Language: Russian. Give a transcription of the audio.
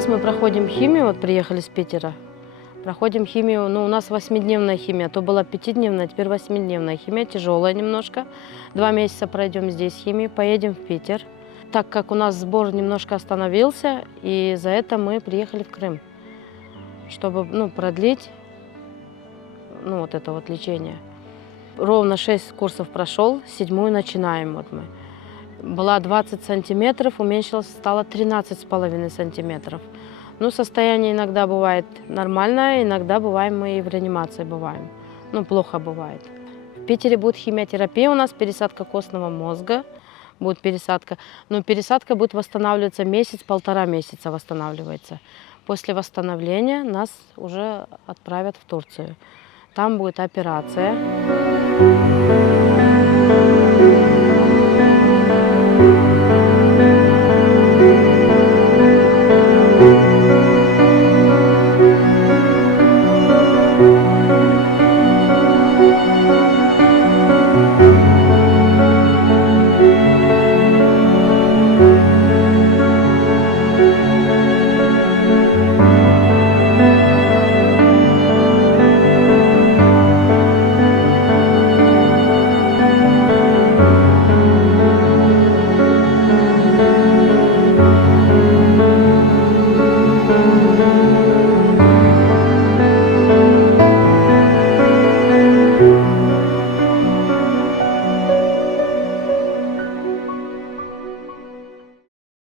Сейчас мы проходим химию, вот приехали с Питера. Проходим химию, ну у нас 8-дневная химия, то была 5-дневная, теперь 8-дневная химия, тяжелая немножко. 2 месяца пройдем здесь химию, поедем в Питер. Так как у нас сбор немножко остановился, и за это мы приехали в Крым, чтобы продлить вот это вот лечение. Ровно 6 курсов прошел, 7-ю начинаем вот мы. Была 20 сантиметров, уменьшилась, стало 13,5 сантиметров. Ну, состояние иногда бывает нормальное, иногда бываем мы и в реанимации бываем. Ну, плохо бывает. В Питере будет химиотерапия, у нас пересадка костного мозга, будет пересадка. Но пересадка будет восстанавливаться месяц-полтора месяца восстанавливается. После восстановления нас уже отправят в Турцию. Там будет операция.